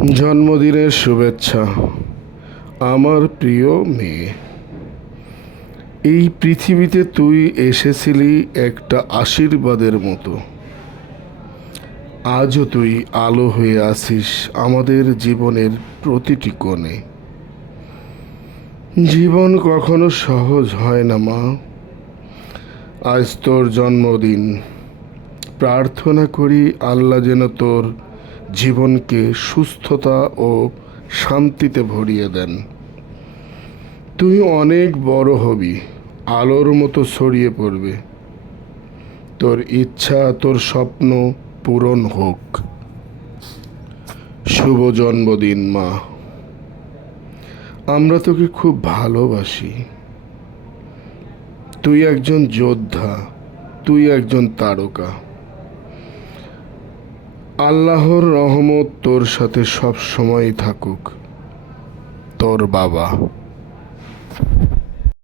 জন্মদিনের শুভেচ্ছা আমার প্রিয় মেয়ে। এই পৃথিবীতে তুই এসেছিলি একটা আশীর্বাদের মতো। আজও তুই আলো হয়ে আছিস আমাদের জীবনের প্রতিটি কোণে। জীবন কখনো সহজ হয় না মা। আজ তোর জন্মদিন। প্রার্থনা করি আল্লাহ যেন তোর জীবনকে সুস্থতা ও শান্তিতে ভরিয়ে দেন। তুই অনেক বড় হবি, আলোর মতো ছড়িয়ে পড়বে। তোর ইচ্ছা, তোর স্বপ্ন পূরণ হোক। শুভ জন্মদিন মা। আমরা তোকে খুব ভালোবাসি। তুই একজন যোদ্ধা, তুই একজন তারকা। আল্লাহর রহমত তোর সাথে সব সময় থাকুক। তোর বাবা।